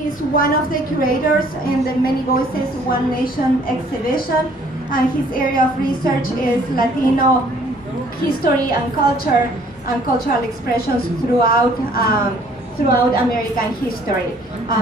He's one of the curators in the Many Voices, One Nation exhibition, and his area of research is Latino history and culture and cultural expressions throughout American history.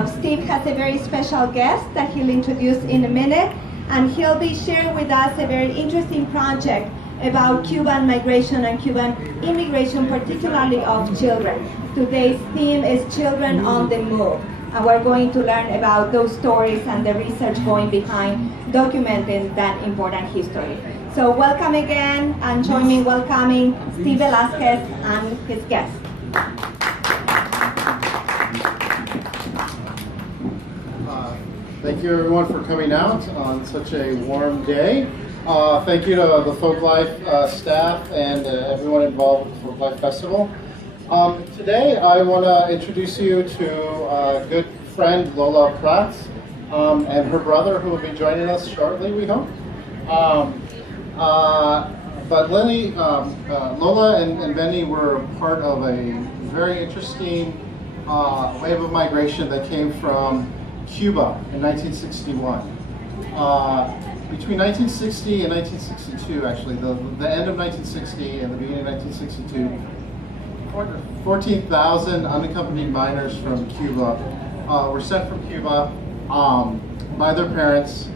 Steve has a very special guest that he'll introduce in a minute, and he'll be sharing with us a very interesting project about Cuban migration and Cuban immigration, particularly of children. Today's theme is Children on the Move, and we're going to learn about those stories and the research going behind documenting that important history. So welcome again, and join me in welcoming Steve Velasquez and his guest. Thank you everyone for coming out on such a warm day. Thank you to the Folklife staff and everyone involved with the Folklife Festival. Today I want to introduce you to a good friend, Lola Prats, and her brother, who will be joining us shortly, we hope. But Lola and Benny were part of a very interesting wave of migration that came from Cuba in 1961. Between 1960 and 1962, actually, the end of 1960 and the beginning of 1962, 14,000 unaccompanied minors from Cuba were sent from Cuba by their parents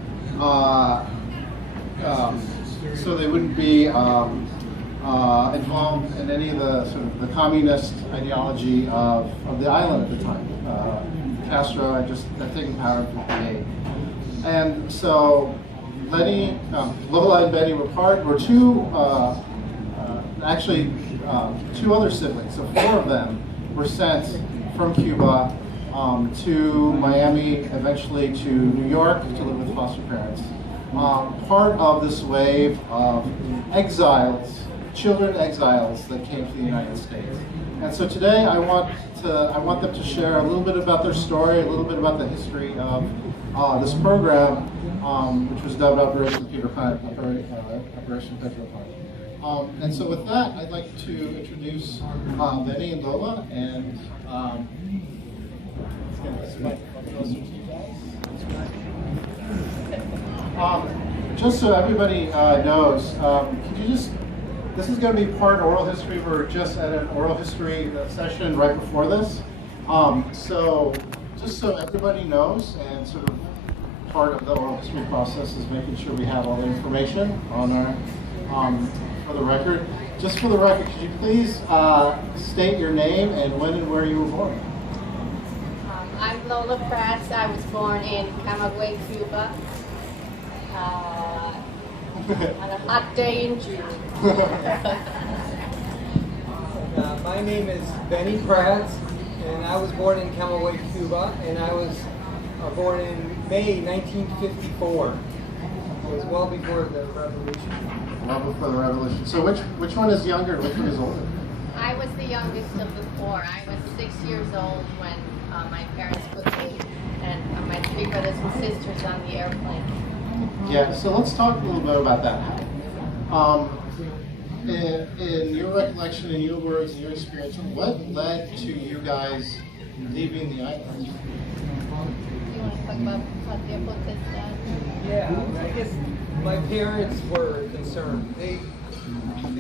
so they wouldn't be involved in any of the sort of the communist ideology of the island at the time. Castro had taken power in 1958. And so Lola and Benny were two other siblings. So four of them were sent from Cuba to Miami, eventually to New York to live with foster parents. Part of this wave of exiles, children exiles that came to the United States. And so today I want them to share a little bit about their story, a little bit about the history of this program, which was dubbed Operation Pedro Pan. Operation Pedro Pan. And so with that, I'd like to introduce Benny and Lola, and let's get this microphone closer to you guys. Just so everybody knows, could you this is going to be part oral history. We're just at an oral history session right before this. So just so everybody knows, and sort of part of the oral history process is making sure we have all the information on our, for the record. Just for the record, could you please state your name and when and where you were born? I'm Lola Prats. I was born in Camagüey, Cuba. On a hot day in June. My name is Benny Prats, and I was born in Camagüey, Cuba, and I was born in May 1954. It was well before the revolution. Well before the revolution. So which one is younger and which one is older? I was the youngest of the four. I was 6 years old when my parents put me and my three brothers and sisters on the airplane. Yeah, so let's talk a little bit about that. In your recollection, in your words, in your experience, what led to you guys leaving the island? You want to talk about Tiempo Tesla? Yeah, I guess my parents were concerned. They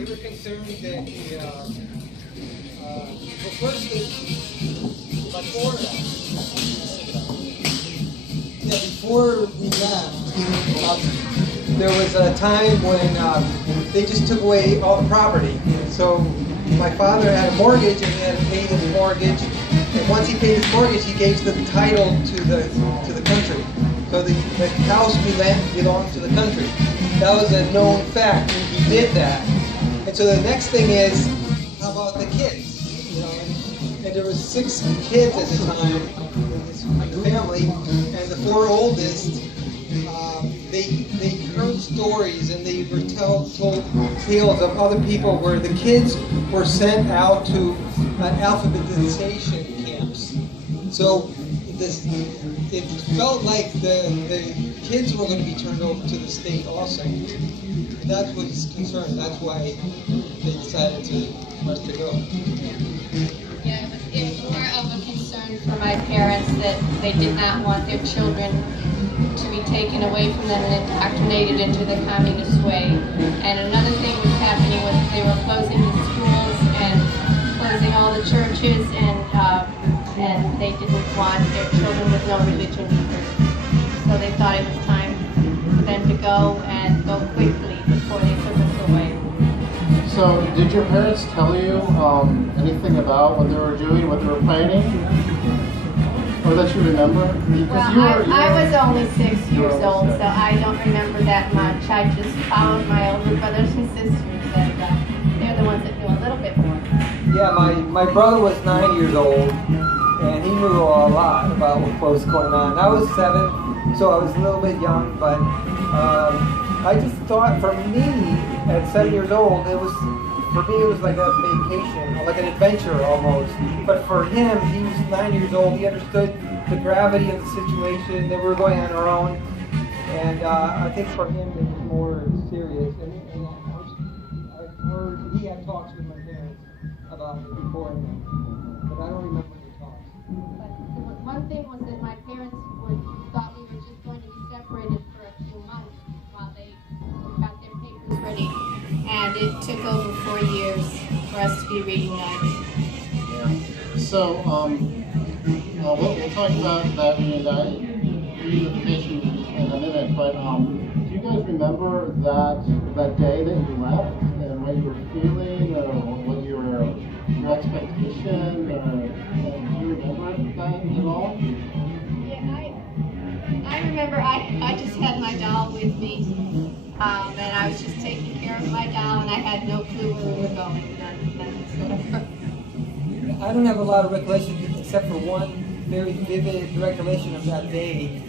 were concerned that before we left, there was a time when they just took away all the property. So my father had a mortgage and he had to pay his mortgage. And once he paid his mortgage, he gave the title to the country. So the house belonged to the country. That was a known fact. He did that. And so the next thing is, how about the kids? And there was 6 kids at the time in the family, and the 4 oldest, they heard stories and they were told tales of other people where the kids were sent out to alphabetization camps. So it felt like the kids were going to be turned over to the state also. That's what's concerned. That's why they decided to let us to go. Yeah, it was more of a concern for my parents that they did not want their children to be taken away from them and indoctrinated into the communist way. And another thing was happening was they were closing the schools and closing all the churches, and they didn't want their children with no religion either. So they thought it was time for them to go and go quickly before they took us away. So, did your parents tell you anything about what they were doing, what they were planning? Or that you remember? Well, I was only 6 years old, so I don't remember that much. I just followed my older brothers and sisters, and they're the ones that knew a little bit more. Yeah, my brother was 9 years old, and he knew a lot about what was going on. I was 7, so I was a little bit young, but I just thought, for me, at 7 years old, it was like a vacation, or like an adventure almost. But for him, he was 9 years old. He understood the gravity of the situation, that we were going on our own. And I think for him, it was more serious. And I've heard he had talks with my parents about it beforehand, but I don't remember the talks. But one thing was that my parents thought we were just going to be separated for a few months while they got their papers ready. And it took over 4 years for us to be reunited. Yeah. So, we'll talk about that reunification in a minute, but do you guys remember that day that you left and what you were feeling, or what your expectation, or do you remember that at all? Yeah, I remember I just had my doll with me. And I was just taking care of my doll, and I had no clue where we were going. I don't have a lot of recollection except for one very vivid recollection of that day.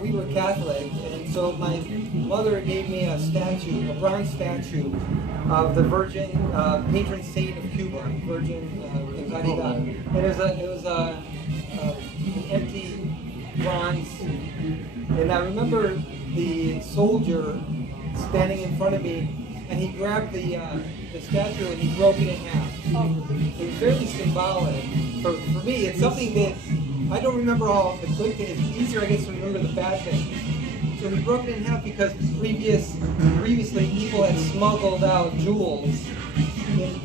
We were Catholic, and so my mother gave me a statue, a bronze statue of the Virgin patron saint of Cuba, Virgin Caridad. And it was an empty bronze. And I remember the soldier standing in front of me, and he grabbed the statue and he broke it in half. It was very symbolic. For me, it's something that I don't remember all the good things. It's easier, I guess, to remember the bad things. So he broke it in half because previously people had smuggled out jewels.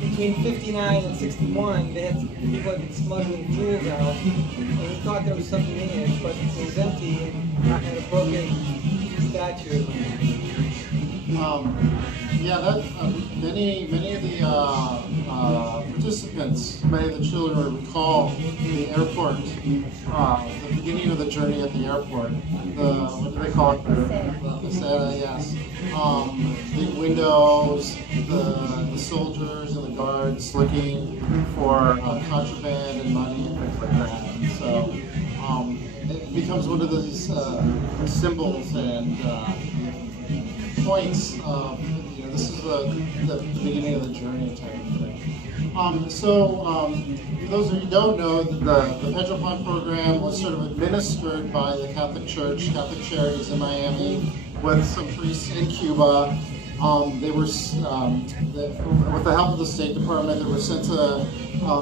Between 59 and 61, people had been smuggling jewels out, and he thought there was something in it, but it was empty and had a broken statue. Many of the participants, many of the children recall the airport, the beginning of the journey at the airport. What do they call it? The Seta, yes. The windows, the soldiers and the guards looking for contraband and money and things like that. So it becomes one of those symbols and points of, this is the beginning of the journey type of thing. For those of you who don't know, the Pedro Pan program was sort of administered by the Catholic Church, Catholic Charities in Miami, with some priests in Cuba. They were, with the help of the State Department, they were sent to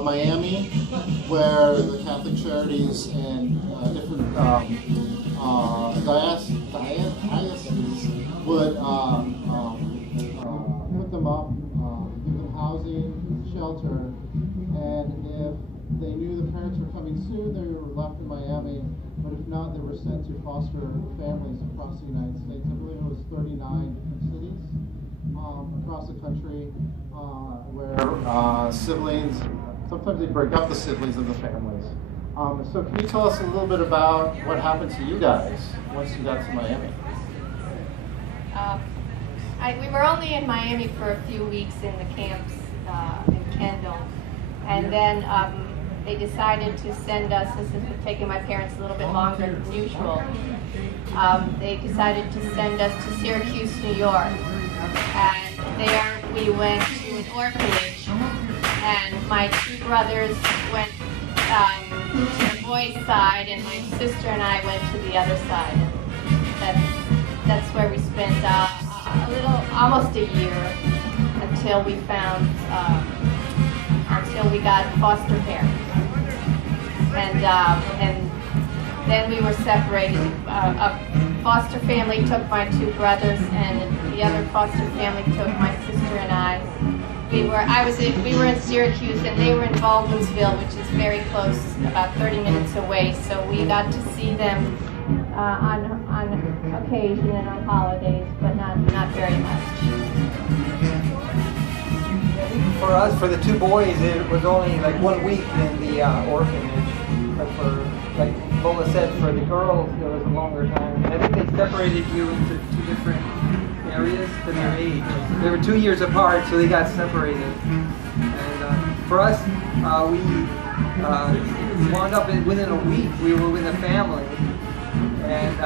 Miami, where the Catholic Charities and different dioceses would put them up, give them housing, shelter, and if they knew the parents were coming soon, they were left in Miami, but if not, they were sent to foster families across the United States. I believe it was 39 different cities across the country where siblings, sometimes they break up the siblings of the families. So can you tell us a little bit about what happened to you guys once you got to Miami? We were only in Miami for a few weeks in the camps in Kendall, and then they decided to send us, this has taken my parents a little bit longer than usual, they decided to send us to Syracuse, New York, and there we went to an orphanage, and my two brothers went to the boys' side, and my sister and I went to the other side. That's where we spent almost a year until we got foster parents. and then we were separated. A foster family took my two brothers, and the other foster family took my sister and I. We were in Syracuse, and they were in Baldwinsville, which is very close, about 30 minutes away. So we got to see them on occasion and on holidays, but not very much. For us, for the two boys, it was only like 1 week in the orphanage. But for, like Lola said, for the girls, it was a longer time. I think they separated you into two different areas to their age. They were 2 years apart, so they got separated. And for us, we wound up within a week. We were with a family, and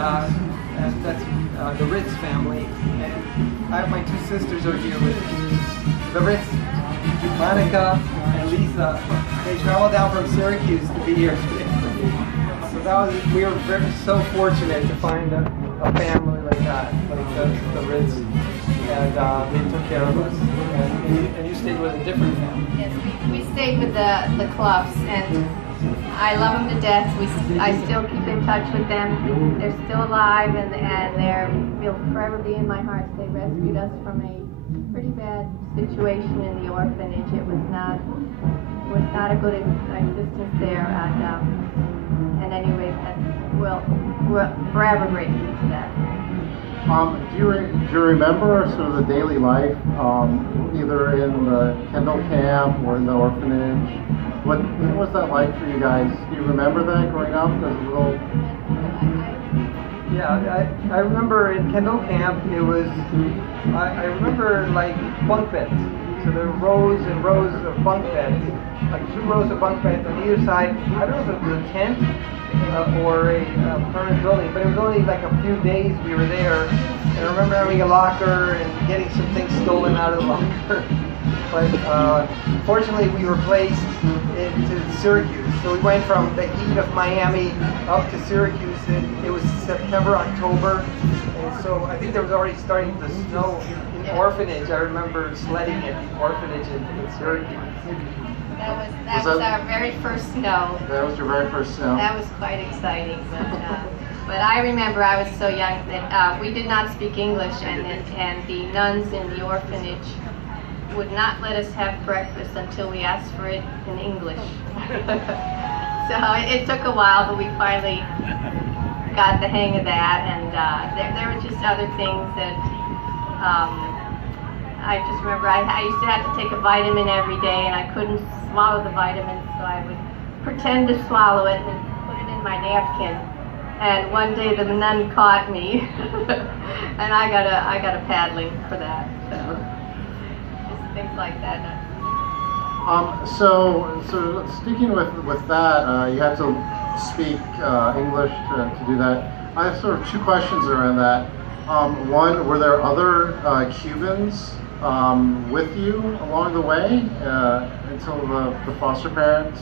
that's the Ritz family. And I have my two sisters are here with me. The Ritz, Monica and Lisa. They traveled down from Syracuse to be here today. So we were so fortunate to find a family like that, like the Ritz, and they took care of us. And you stayed with a different family. Yes, we stayed with the Cloughs, and I love them to death. I still keep in touch with them. They're still alive, and they'll forever be in my heart. They rescued us from a pretty bad situation in the orphanage. It was not a good existence there, and anyway, we're forever grateful for that. Do you remember sort of the daily life, either in the Kendall camp or in the orphanage? What was that like for you guys? Do you remember that growing up as a little? Yeah, I remember in Kendall camp, it was, I remember like bunk beds. So there were rows and rows of bunk beds, like 2 rows of bunk beds on either side. I don't know if it was a tent or a permanent building, but it was only like a few days we were there. And I remember having a locker and getting some things stolen out of the locker. But fortunately, we were placed into Syracuse. So we went from the heat of Miami up to Syracuse, and it was September, October. And so I think there was already starting to snow in the orphanage. I remember sledding at the orphanage in Syracuse. That was our very first snow. That was your very first snow. That was quite exciting. But I remember I was so young that we did not speak English, and the nuns in the orphanage would not let us have breakfast until we asked for it in English. So it took a while, but we finally got the hang of that, and there were just other things that I just remember I used to have to take a vitamin every day, and I couldn't swallow the vitamin, so I would pretend to swallow it and put it in my napkin. And one day the nun caught me, and I got a paddling for that. So just things like that. So speaking with that, you have to speak English to do that. I have sort of 2 questions around that. One, were there other Cubans with you along the way until the foster parents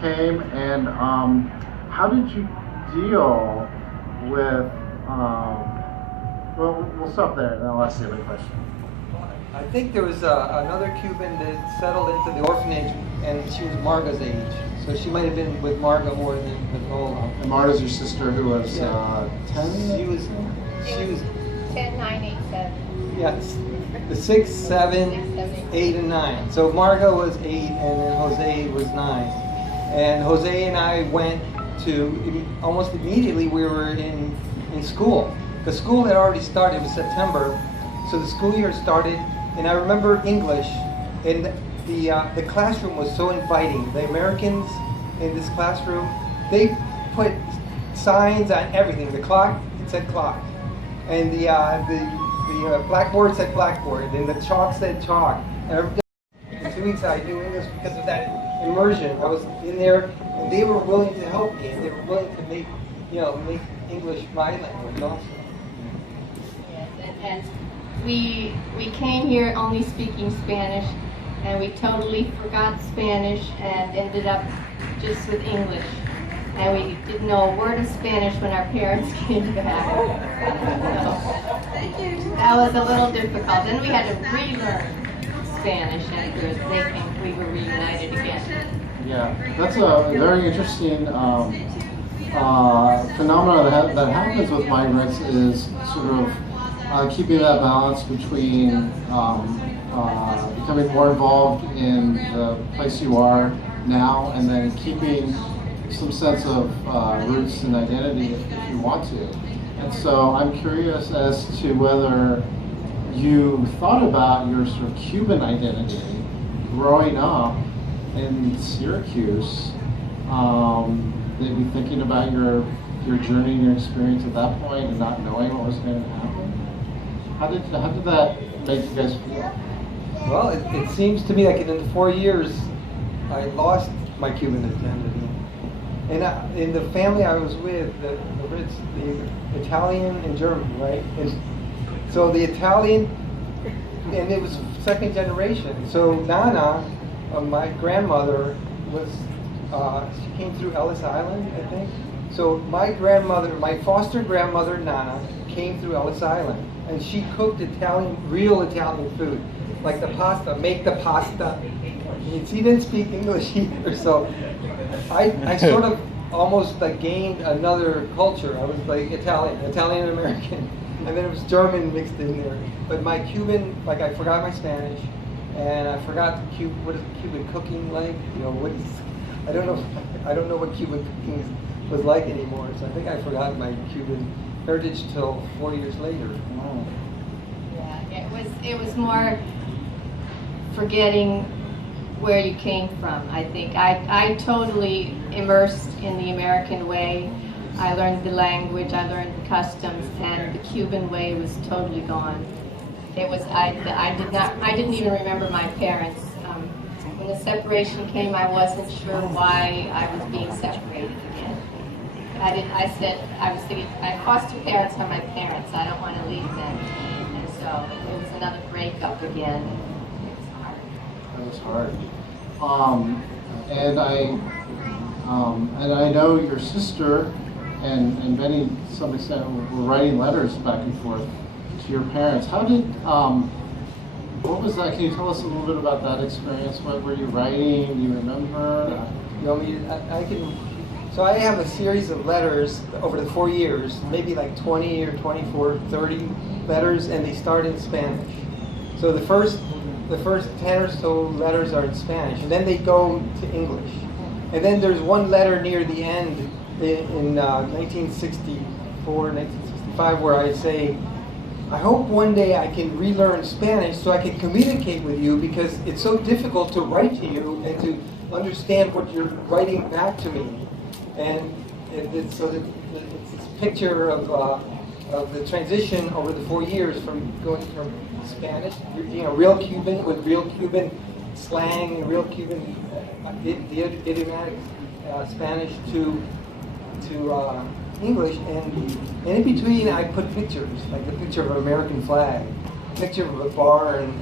came? And how did you deal with, well, we'll stop there and then I'll ask the other question. I think there was another Cuban that settled into the orphanage, and she was Marga's age. So she might have been with Marga more than with Lola. And Marta's your sister who was 10? She was 10, 9, 8, 7. Yeah, the 6, 7, 8, and 9. So Marga was 8, and then Jose was 9. And Jose and I went to, almost immediately we were in school. The school had already started, it was September. So the school year started, and I remember English, and the classroom was so inviting. The Americans in this classroom, they put signs on everything. The clock, it said clock, and the blackboard said blackboard, and the chalk said chalk. And for 2 weeks I knew English because of that immersion. I was in there, and they were willing to help me, and they were willing to make English my language also. Yes, and we came here only speaking Spanish, and we totally forgot Spanish and ended up just with English. And we didn't know a word of Spanish when our parents came back. So that was a little difficult. Then we had to relearn Spanish, and they think we were reunited again. Yeah, that's a very interesting phenomenon that happens with migrants is sort of keeping that balance between becoming more involved in the place you are now and then keeping some sense of roots and identity if you want to. And so I'm curious as to whether you thought about your sort of Cuban identity growing up in Syracuse, maybe thinking about your journey and your experience at that point and not knowing what was going to happen. How did that make you guys feel? Well, it seems to me like in the 4 years, I lost my Cuban identity. And in the family I was with, the Italian and German, right? And so the Italian, and it was second generation. So Nana, my grandmother, she came through Ellis Island, I think. So my grandmother, my foster grandmother Nana, came through Ellis Island. And she cooked real Italian food. Like the pasta, make the pasta. She didn't speak English either, so I sort of almost like gained another culture. I was like Italian American, and then it was German mixed in there. But my Cuban, like I forgot my Spanish, and I forgot what is Cuban cooking like. You know, I don't know what Cuban cooking was like anymore. So I think I forgot my Cuban heritage till 4 years later. Oh. Yeah, it was more forgetting where you came from. I think I totally immersed in the American way. I learned the language, I learned the customs, and the Cuban way was totally gone. It was I didn't even remember my parents. When the separation came, I wasn't sure why I was being separated again. I was thinking, I foster parents are my parents. I don't want to leave them, and so it was another breakup again. That was hard. And I know your sister and Benny, to some extent, were writing letters back and forth to your parents. How did, what was that? Can you tell us a little bit about that experience? What were you writing? Do you remember? I can. So I have a series of letters over the 4 years, maybe like 20 or 24, 30 letters, and they start in Spanish. So the first 10 or so letters are in Spanish, and then they go to English. And then there's one letter near the end in 1964, 1965, where I say, I hope one day I can relearn Spanish so I can communicate with you, because it's so difficult to write to you and to understand what you're writing back to me. And it's a picture of the transition over the 4 years from going from Spanish, real Cuban with real Cuban slang, real Cuban idiomatic Spanish to English, and in between I put pictures, like the picture of an American flag, picture of a bar, and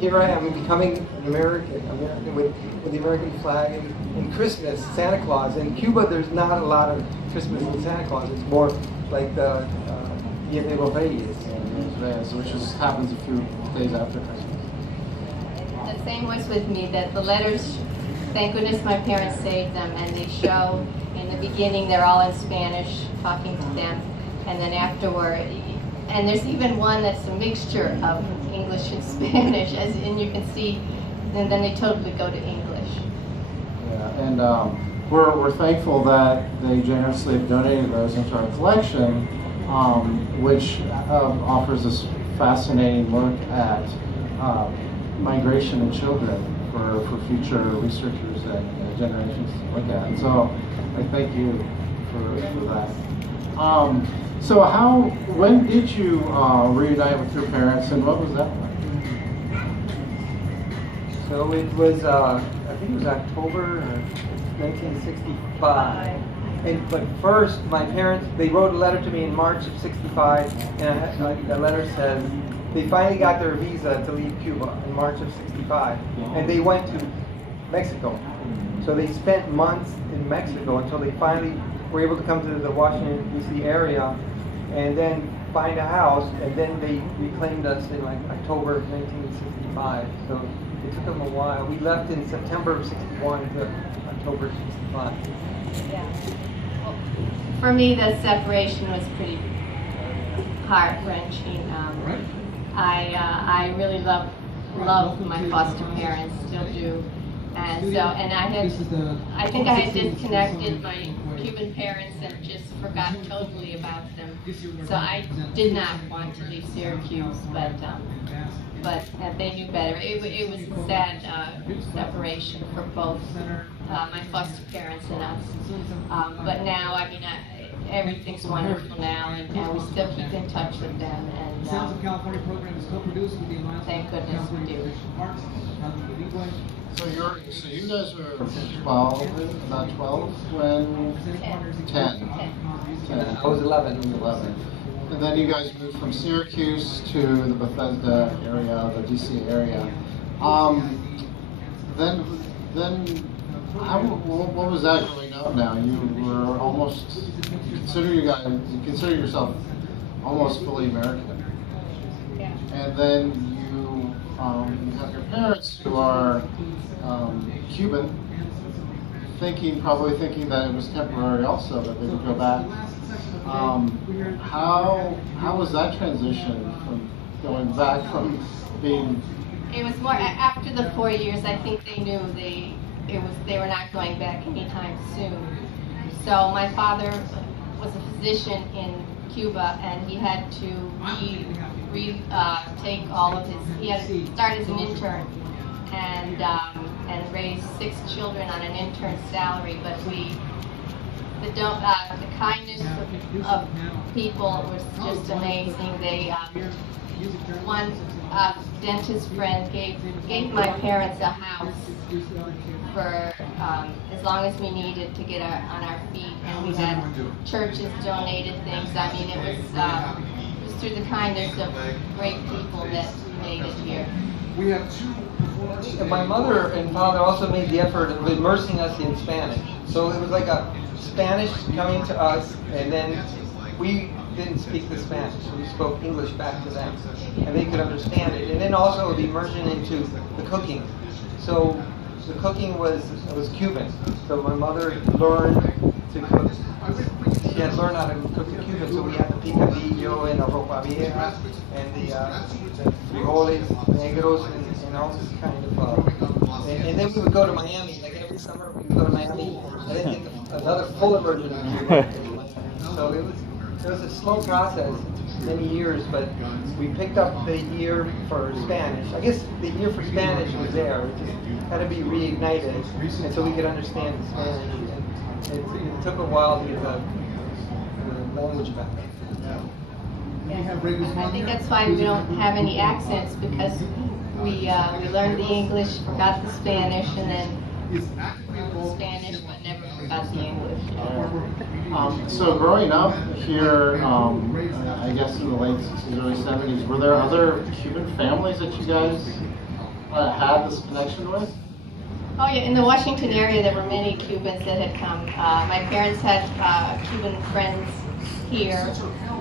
here I am becoming an American with the American flag, and Christmas, Santa Claus. In Cuba, there's not a lot of Christmas and Santa Claus. It's more like the Dia de los Reyes, which happens a few days after Christmas. The same was with me, that the letters, thank goodness my parents saved them, and they show in the beginning they're all in Spanish, talking to them, and then afterward, and there's even one that's a mixture of English and Spanish, and you can see, and then they totally go to English. Yeah, and we're thankful that they generously have donated those into our collection, which offers us fascinating look at migration in children for future researchers and generations to look at. And so I thank you for that. So when did you reunite with your parents, and what was that like? So it was, I think it was October 1965. But first, my parents, they wrote a letter to me in March of '65, and the letter says they finally got their visa to leave Cuba in March of '65, and they went to Mexico. So they spent months in Mexico until they finally were able to come to the Washington, D.C. area, and then find a house, and then they reclaimed us in like October of 1965. So It took them a while. We left in September of '61 to October of '65. Yeah. Well, for me, the separation was pretty heart-wrenching. I really love my foster parents, still do, and I think I had disconnected my Cuban parents and just forgot totally about them. So I did not want to leave Syracuse, but they knew better. It was a sad separation for both my foster parents and us. But now, I mean, everything's wonderful now, and we still keep in touch with them. And Sounds of California program is co-produced with the Alliance. Thank goodness we do. So you guys were 12, about 12 when 10. I was 11. 11. And then you guys moved from Syracuse to the Bethesda area, the DC area. What was that growing up now? You were almost, you consider yourself almost fully American. Yeah. And then you have your parents who are Cuban, probably thinking that it was temporary also, that they would go back. How was that transition from going back from being? It was more after the 4 years. I think they knew they were not going back anytime soon. So my father was a physician in Cuba, and he had to take all of his. He had to start as an intern and raise 6 children on an intern salary. But the kindness of people was just amazing. They one dentist friend gave my parents a house for as long as we needed to get on our feet, and we had churches donated things. I mean, it was through the kindness of great people that we made it here. We have 2 performers. My mother and father also made the effort of immersing us in Spanish. So it was like a Spanish coming to us, and then we didn't speak the Spanish. We spoke English back to them, and they could understand it. And then also the immersion into the cooking. So the cooking was Cuban. So my mother learned to cook. She had learned how to cook the Cuban, so we had the picadillo and the ropa vieja and the frijoles negros and all this kind of. And then we would go to Miami. Like every summer, we would go to Miami and then get another full immersion in Cuban. So it was a slow process, many years, but we picked up the ear for Spanish. I guess the ear for Spanish was there. It just had to be reignited, and so we could understand the Spanish. And it took a while to get the language back. I think that's why we don't have any accents, because we learned the English, forgot the Spanish, and then Spanish, but never forgot the English. So growing up here, I guess in the late 60s, early 70s, were there other Cuban families that you guys had this connection with? Oh yeah, in the Washington area there were many Cubans that had come. My parents had Cuban friends here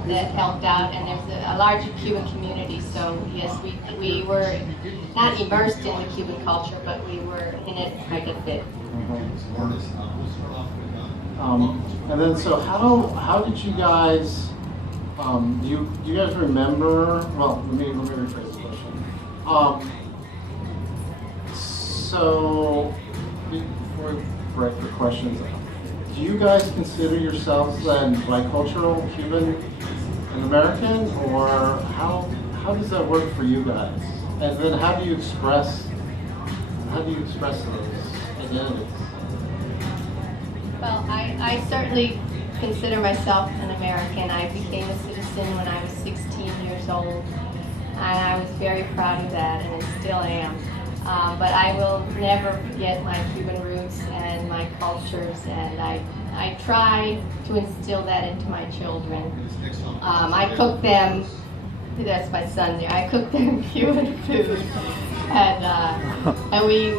that helped out, and there's a large Cuban community, so yes, we were not immersed in the Cuban culture, but we were in it like a bit. And then, so how did you guys, do you guys remember, well, let me rephrase the question. So, before we break the questions, do you guys consider yourselves then bicultural, Cuban and American, or how does that work for you guys? And then how do you express those identities? Well, I certainly consider myself an American. I became a citizen when I was 16 years old, and I was very proud of that, and I still am. But I will never forget my Cuban roots and my cultures, and I try to instill that into my children. I cook them, that's my son there, I cook them Cuban food, and we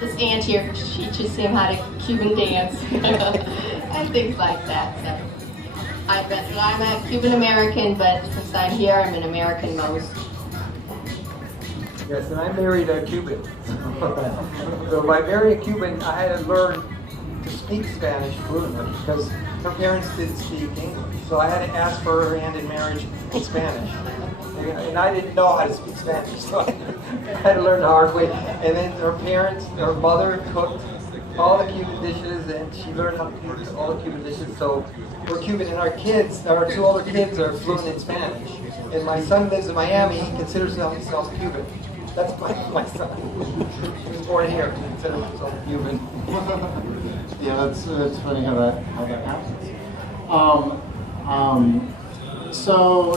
this aunt here teaches him how to Cuban dance and things like that. So I'm a Cuban American, but since I'm here, I'm an American most. Yes, and I married a Cuban. So by marrying a Cuban, I had to learn to speak Spanish fluently because her parents didn't speak English. So I had to ask for her hand in marriage in Spanish. And I didn't know how to speak Spanish, so I had to learn the hard way. And then her mother cooked all the Cuban dishes, and she learned how to cook all the Cuban dishes. So we're Cuban, and our two older kids are fluent in Spanish. And my son lives in Miami. He considers himself Cuban. That's my son. He was born here. He considers himself Cuban. Yeah, it's funny how that happens. So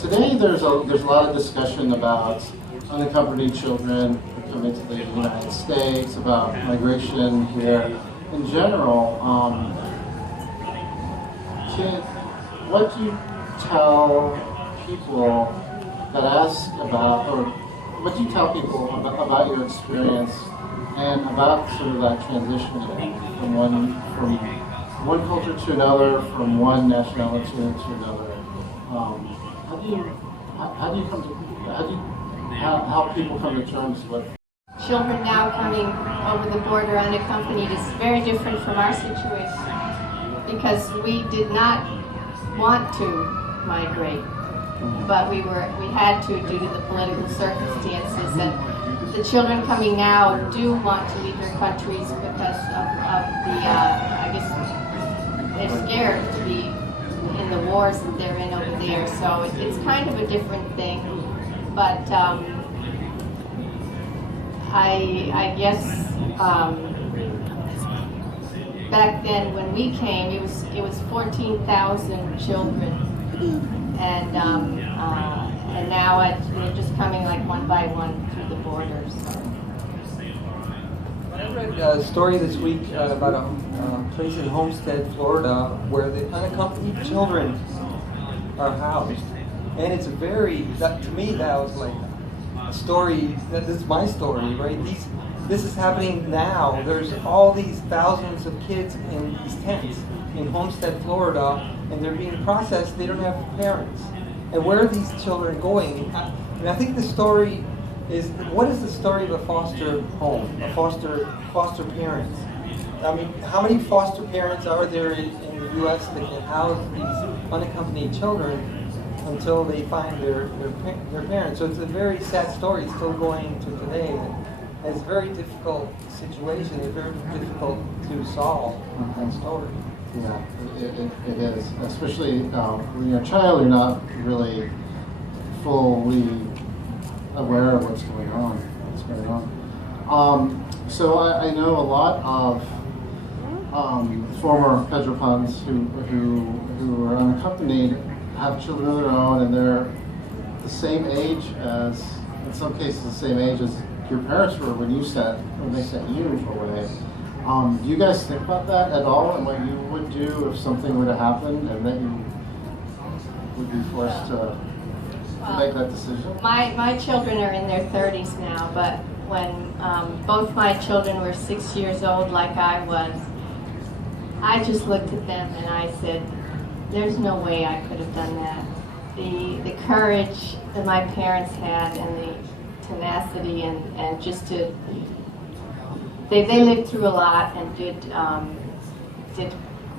today there's a lot of discussion about unaccompanied children coming to the United States, about migration here in general. What do you tell people that ask about, or what do you tell people about your experience and about sort of that transition from one culture to another, from one nationality to another? How people come to terms with Children now coming over the border unaccompanied is very different from our situation because we did not want to migrate, but we had to due to the political circumstances. And the children coming now do want to leave their countries because of the, I guess, they're scared to be in the wars that they're in over there. So it's kind of a different thing, but I guess back then when we came, it was 14,000 children, and now they're just coming like one by one through the borders. So. I read a story this week about a place in Homestead, Florida, where the unaccompanied children are housed, and it's to me that was like a story. This is my story, right? This is happening now. There's all these thousands of kids in these tents in Homestead, Florida, and they're being processed. They don't have parents. And where are these children going? I think the story is, what is the story of a foster home, a foster parents? I mean, how many foster parents are there in the U.S. that can house these unaccompanied children until they find their parents? So it's a very sad story still going to today. It's a very difficult situation. It's very difficult to solve that story. Yeah, it is. Especially when you're a child, you're not really fully aware of what's going on. So I know a lot of former Pedro Pans who are unaccompanied have children of their own, and they're the same age as, in some cases, the same age as your parents were when they sent you away. Do you guys think about that at all, and what you would do if something were to happen and that you would be forced to make that decision? My children are in their 30s now, but when both my children were 6 years old like I was, I just looked at them and I said, there's no way I could have done that. The courage that my parents had and the tenacity and just to, they lived through a lot and did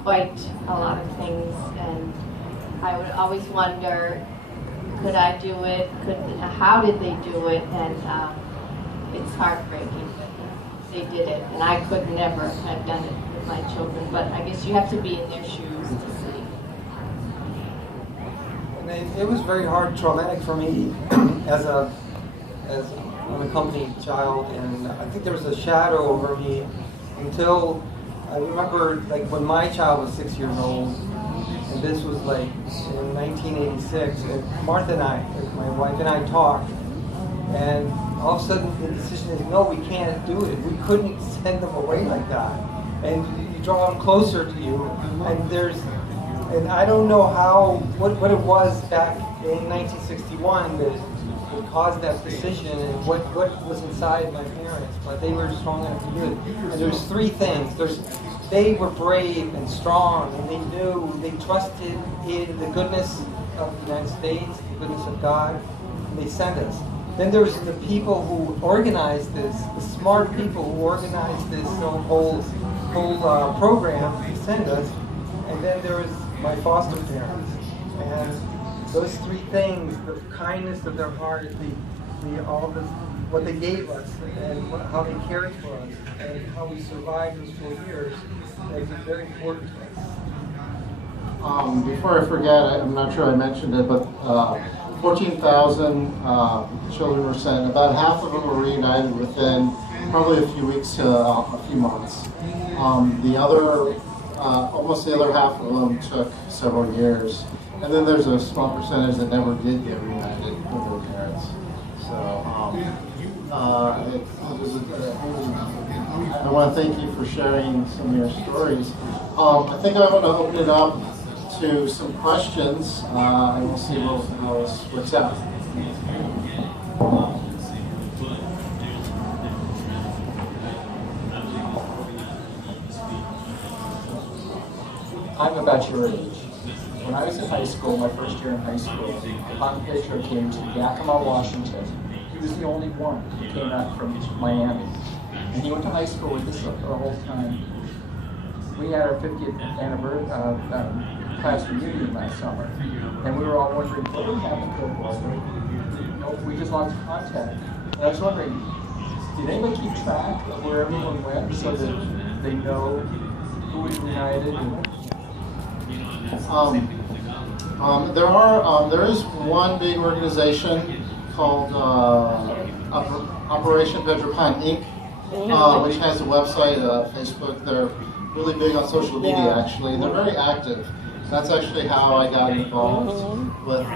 quite a lot of things, and I would always wonder, could I do it? How did they do it? And it's heartbreaking. They did it, and I could never have done it with my children. But I guess you have to be in their shoes to see. And it was very hard, traumatic for me as an unaccompanied child, and I think there was a shadow over me until I remember, like, when my child was 6 years old, and this was like in 1986, and Martha and I, my wife and I talked, and all of a sudden the decision is, no, we can't do it. We couldn't send them away like that. And you draw them closer to you, and I don't know what it was back in 1961 that caused that decision and what was inside my parents, but they were strong enough to do it. And there's three things. They were brave and strong, and they trusted in the goodness of the United States, the goodness of God, and they sent us. Then there's the people who organized this, the smart people who organized this whole program to send us. And then there was my foster parents. And those three things, the kindness of their heart, what they gave us, and how they cared for us, and how we survived those 4 years, is very important to us. Before I forget, I'm not sure I mentioned it, but 14,000 children were sent. About half of them were reunited within probably a few weeks to a few months. Almost the other half of them took several yees. And then there's a small percentage that never did get reunited with their parents. So I want to thank you for sharing some of your stories. I think I want to open it up to some questions, and we'll see how this works out. I'm about your age. When I was in high school, my first year in high school, Operation Pedro came to Yakima, Washington. He was the only one who came out from Miami. And he went to high school with us the whole time. We had our 50th anniversary class reunion last summer. And we were all wondering, what would happen to our brother? We just lost contact. And I was wondering, did anybody keep track of where everyone went so that they know who was reunited? There is one big organization called Operation Pedro Pan, Inc., which has a website, Facebook. They're really big on social media, actually. They're very active. That's actually how I got involved with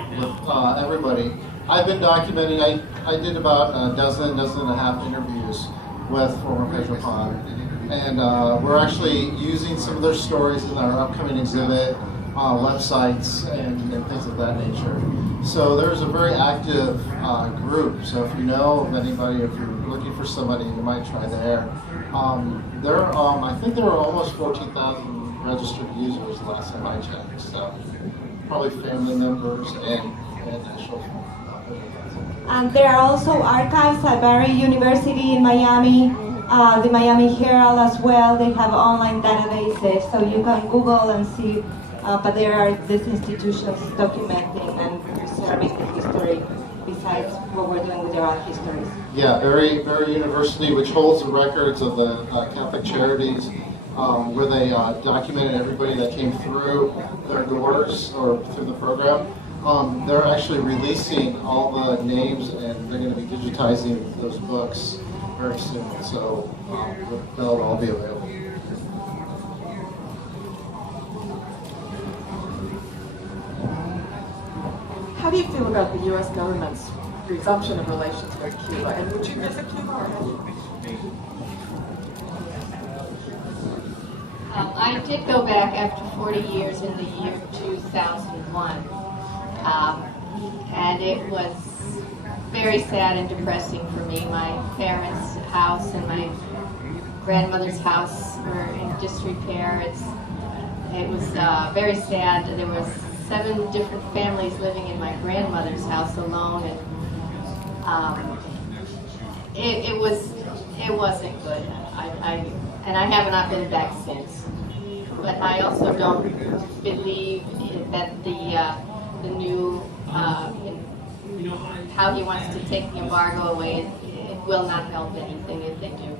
everybody. I've been documenting, I did about a dozen and a half interviews with former Pedro Pan. And we're actually using some of their stories in our upcoming exhibit, websites, and things of that nature. So there's a very active group. So if you know of anybody, if you're looking for somebody, you might try there. I think there were almost 14,000 registered users the last time I checked. So probably family members and national. And there are also archives at Barry University in Miami, the Miami Herald as well. They have online databases, so you can Google and see. But there are these institutions documenting and preserving the history besides what we're doing with the art histories. Yeah, Barry University, which holds the records of the Catholic Charities, where they documented everybody that came through their doors or through the program. They're actually releasing all the names, and they're going to be digitizing those books very soon. So they'll all be available. How do you feel about the U.S. government's resumption of relations with Cuba? And would you visit Cuba or have you? I did go back after 40 years in the year 2001. And it was very sad and depressing for me. My parents' house and my grandmother's house were in disrepair. It was very sad. There was 7 different families living in my grandmother's house alone, and it wasn't good. I have not been back since. But I also don't believe that the new how he wants to take the embargo away, it will not help anything if they do.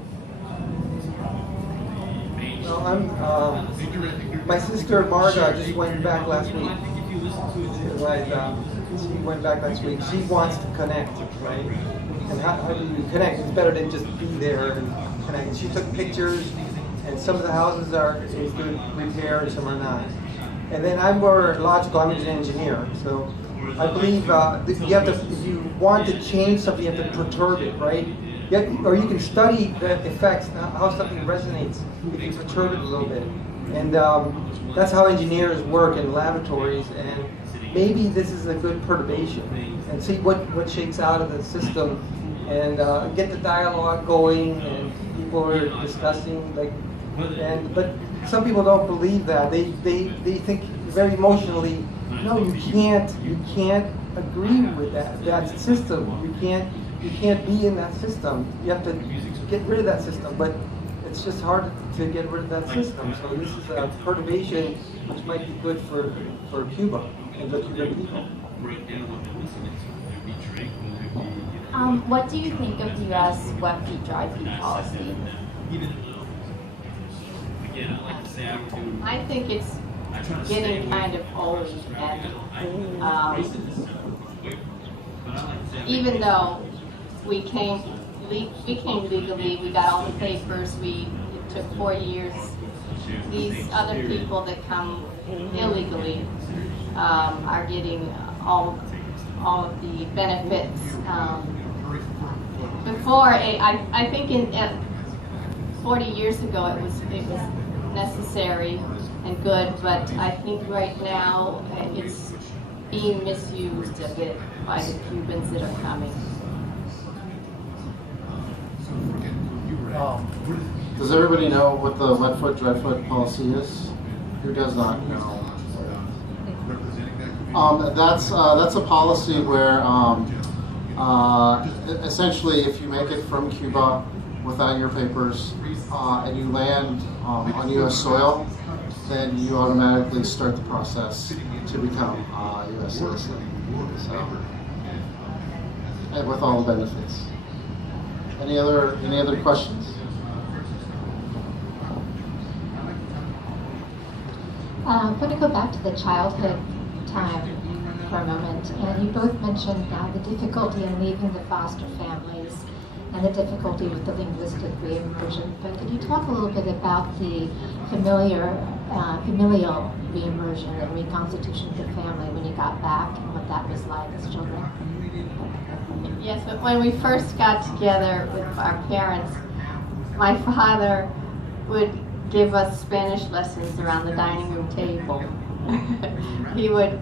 Well, my sister Marga just went back last week. She went back last week. She wants to connect, right? And how do you connect? It's better than just be there and connect. She took pictures, and some of the houses are in good repair and some are not. And then I'm more logical. I'm an engineer, so I believe if you want to change something, you have to perturb it, right? Or you can study the effects, how something resonates. You can perturb it a little bit. And that's how engineers work in laboratories. And maybe this is a good perturbation. And see what shakes out of the system. And get the dialogue going. And people are discussing. But some people don't believe that. They think very emotionally, no, you can't agree with that system. You can't you can't be in that system. You have to get rid of that system, but it's just hard to get rid of that system. So this is a perturbation which might be good for Cuba and the Cuban people. What do you think of the U.S. wet feet, dry feet policy? I think it's getting kind of old, and even though we came legally, we got all the papers, it took 4 years. These other people that come illegally are getting all of the benefits. Before, I think in 40 years ago it was necessary and good, but I think right now it's being misused a bit by the Cubans that are coming. Does everybody know what the wet foot, dry foot policy is? Who does not know? That's a policy where essentially if you make it from Cuba without your papers and you land on U.S. soil, then you automatically start the process to become a U.S. citizen. So, and with all the benefits. Any other questions? I'm going to go back to the childhood time for a moment, and you both mentioned the difficulty in leaving the foster families and the difficulty with the linguistic reimmersion. But could you talk a little bit about the familial reimmersion and reconstitution of the family when you got back and what that was like as children? Yes, but when we first got together with our parents, my father would give us Spanish lessons around the dining room table. he would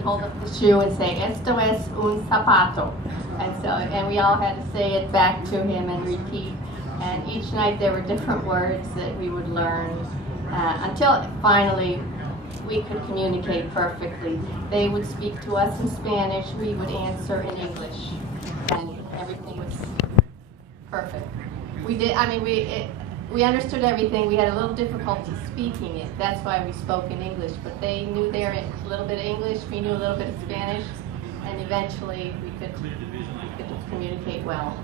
hold up the shoe and say, "Esto es un zapato," and we all had to say it back to him and repeat. And each night there were different words that we would learn until finally we could communicate perfectly. They would speak to us in Spanish, we would answer in English, and everything was perfect. We understood everything. We had a little difficulty speaking it. That's why we spoke in English. But they knew a little bit of English. We knew a little bit of Spanish, and eventually we could communicate well.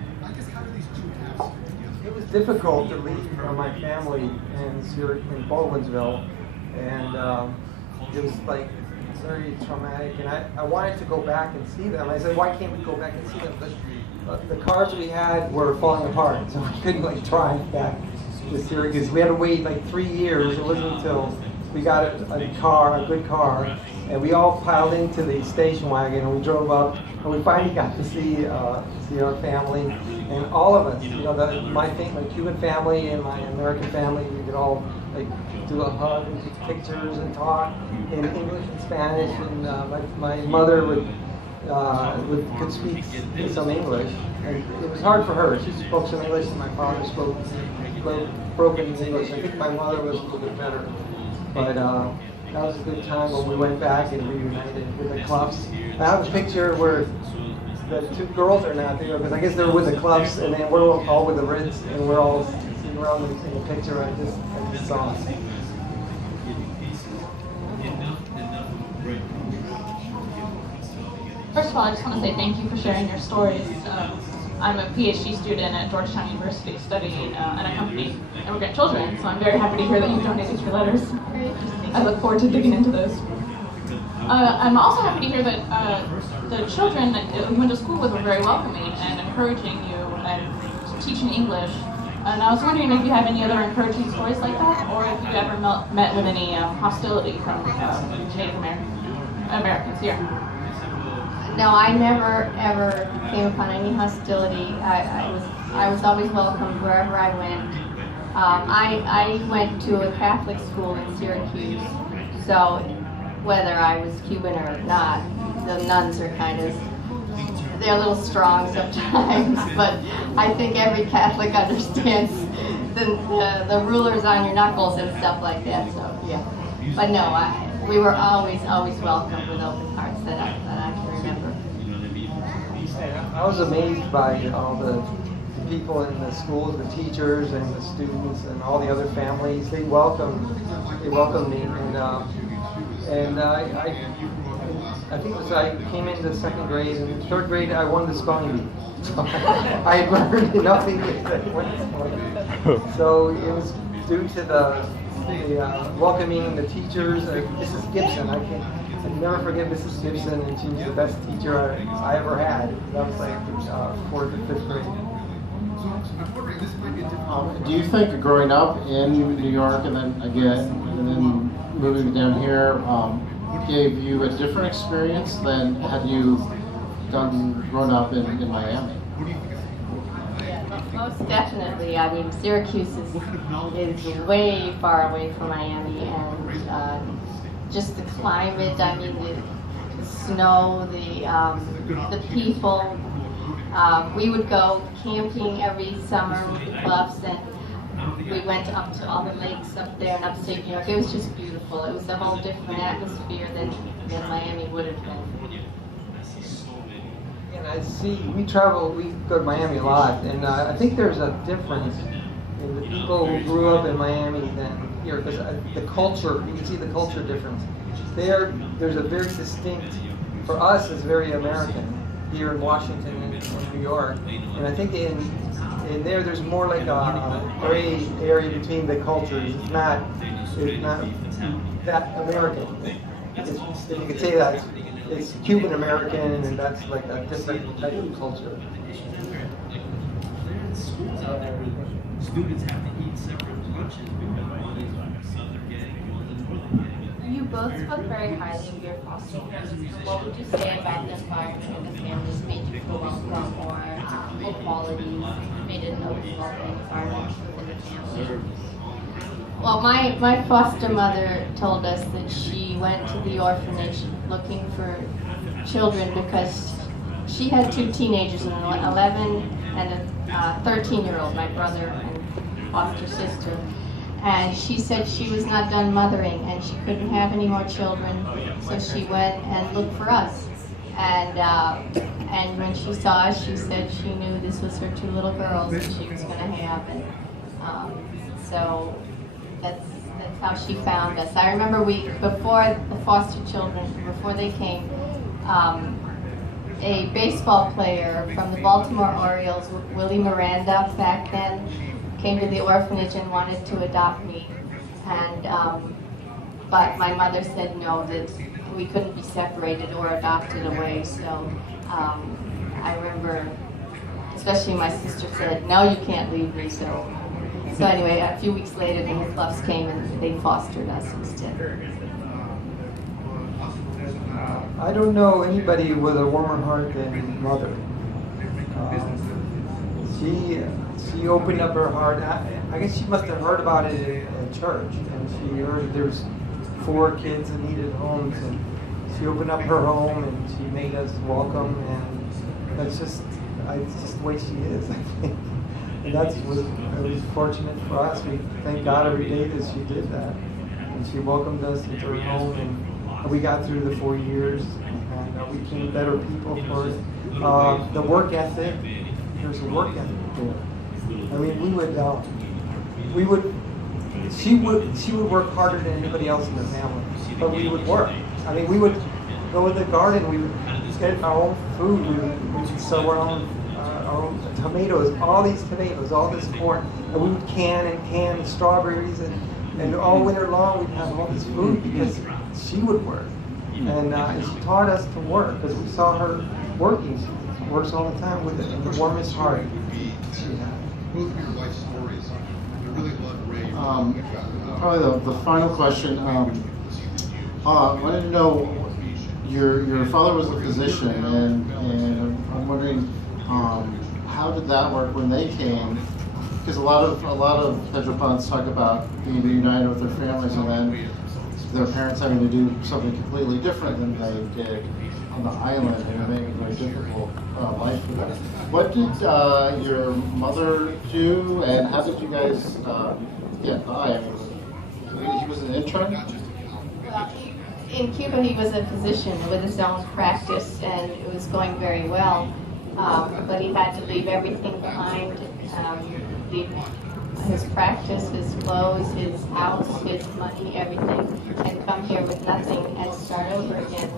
It was difficult to leave my family in Baldwinsville, and it was like very traumatic. And I wanted to go back and see them. I said, "Why can't we go back and see them?" But the cars we had were falling apart, so we couldn't drive back to Syracuse. We had to wait 3 years. It wasn't until we got a good car, and we all piled into the station wagon and we drove up, and we finally got to see our family, and all of us, my Cuban family and my American family, we could all do a hug and take pictures and talk in English and Spanish, and my mother could speak some English, and it was hard for her. She spoke some English, and my father spoke broken English. I think my mother was a little bit better, but that was a good time when we went back and reunited with the Cluffs. I have a picture where the two girls are not there because I guess they're with the Cluffs, and then we're all with the Ritz, and we're all sitting around in the picture. I just saw it. First of all, I just want to say thank you for sharing your stories. I'm a PhD student at Georgetown University studying unaccompanied immigrant children, so I'm very happy to hear that you donated your letters. I look forward to digging into those. I'm also happy to hear that the children that you went to school with were very welcoming and encouraging you and teaching English. And I was wondering if you have any other encouraging stories like that, or if you ever met with any hostility from Native Americans here. No, I never ever came upon any hostility. I was always welcomed wherever I went. I went to a Catholic school in Syracuse, so whether I was Cuban or not, the nuns are they're a little strong sometimes, but I think every Catholic understands the rulers on your knuckles and stuff like that, so yeah. But no, we were always welcomed with open hearts that I can remember. And I was amazed by all the people in the schools, the teachers and the students and all the other families. They welcomed me, and I think it was I came into second grade, and in third grade I won the spelling bee. So I had learned enough English that I won the spelling bee. So it was due to the welcoming the teachers. Mrs. Gibson, I'll never forget Mrs. Gibson, and she was the best teacher I ever had. That was like 4th and 5th grade. Do you think growing up in New York and then moving down here gave you a different experience than had you grown up in Miami? Most definitely. I mean, Syracuse is way far away from Miami, and just the climate. I mean, the snow, the people. We would go camping every summer with the Buffs, and we went up to all the lakes up there in upstate New York. It was just beautiful. It was a whole different atmosphere than Miami would have been. And I see, we go to Miami a lot, and I think there's a difference in the people who grew up in Miami than here, because the culture, you can see the culture difference. There's a very distinct, for us it's very American, here in Washington and New York, and I think in there's more like a gray area between the cultures. It's not that American. If you could say that, it's Cuban American, and that's like a different type of culture. Students have to eat separate lunches because they're getting more than one. You both spoke very highly of your foster parents. What would you say about the environment of the families made you feel welcome, or what qualities made it an open, welcoming environment within the family? Well, my foster mother told us that she went to the orphanage looking for children because she had 2 teenagers, an 11 and a 13-year-old, my brother and foster sister. And she said she was not done mothering and she couldn't have any more children, so she went and looked for us. And when she saw us, she said she knew this was her 2 little girls that she was going to have. And so that's how she found us. I remember before the foster children, before they came, a baseball player from the Baltimore Orioles, Willie Miranda, back then, came to the orphanage and wanted to adopt me. And but my mother said no, that we couldn't be separated or adopted away. So I remember, especially my sister said, no, you can't leave me. So anyway, a few weeks later, the Fluffs came and they fostered us instead. I don't know anybody with a warmer heart than Mother. She opened up her heart. I guess she must have heard about it at church, and she heard there's 4 kids that needed homes, and she opened up her home and she made us welcome, and it's just the way she is, I think. And it was fortunate for us. We thank God every day that she did that. And she welcomed us into her home, and we got through the 4 years, and we became better people for it. The work ethic, there's a work ethic there. I mean, she would work harder than anybody else in the family, but we would work. I mean, we would go in the garden, we would get our own food, we would sow our own tomatoes, all these tomatoes, all this corn, and we would can strawberries, and all winter long we'd have all this food because she would work. And she taught us to work because we saw her working. She works all the time with the warmest heart she had. Probably the final question. I wanted to know, your father was a physician, and I'm wondering how did that work when they came? Because a lot of Pedro Pans talk about being reunited with their families and then their parents having to do something completely different than they did on the island, and it made it a very difficult life for them. What did your mother do, and how did you guys get by? I mean, he was an intern? Well, in Cuba, he was a physician with his own practice, and it was going very well. but he had to leave everything behind, leave his practice, his clothes, his house, his money, everything, and come here with nothing and start over again.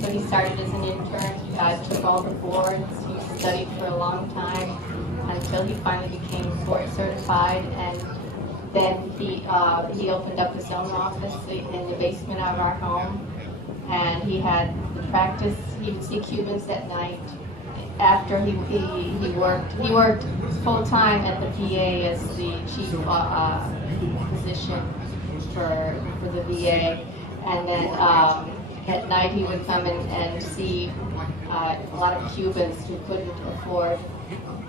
So he started as an intern, took all the boards, he studied for a long time until he finally became board certified, and then he opened up his own office in the basement of our home, and he had the practice. He would see Cubans at night. After he worked full-time at the VA as the chief physician for the VA, and then at night he would come and see a lot of Cubans who couldn't afford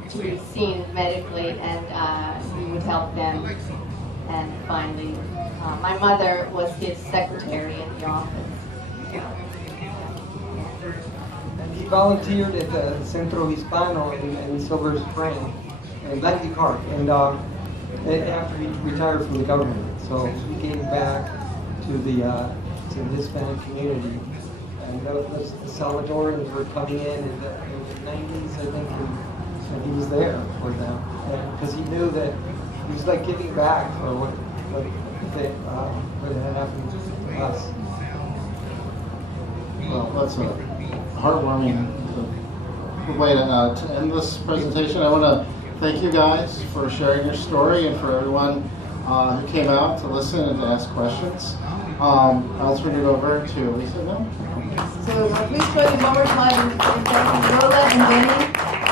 to be seen medically, and he would help them. And finally, my mother was his secretary in the office. He volunteered at the Centro Hispano in Silver Spring, in Blanky Park, and after he retired from the government. So he came back to the Hispanic community. And the Salvadorians were coming in the 90s, I think, and he was there for them. Because he knew that he was like giving back for what had happened to us. Well, that's a heartwarming way to end this presentation. I want to thank you guys for sharing your story and for everyone who came out to listen and to ask questions. I'll turn it over to Lisa now. So please join me one more time in thanking Lola and Benny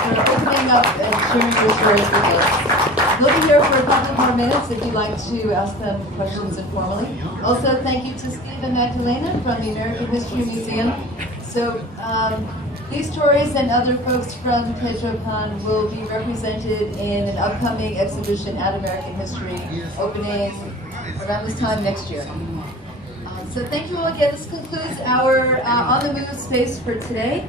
for opening up and sharing your stories with us. We'll be here for a couple more minutes if you'd like to ask them questions informally. Also, thank you to Steve and Magdalena from the American History Museum. So these stories and other folks from Pedro Pan will be represented in an upcoming exhibition at American History, opening around this time next year. So thank you all again. This concludes our On the Move space for today.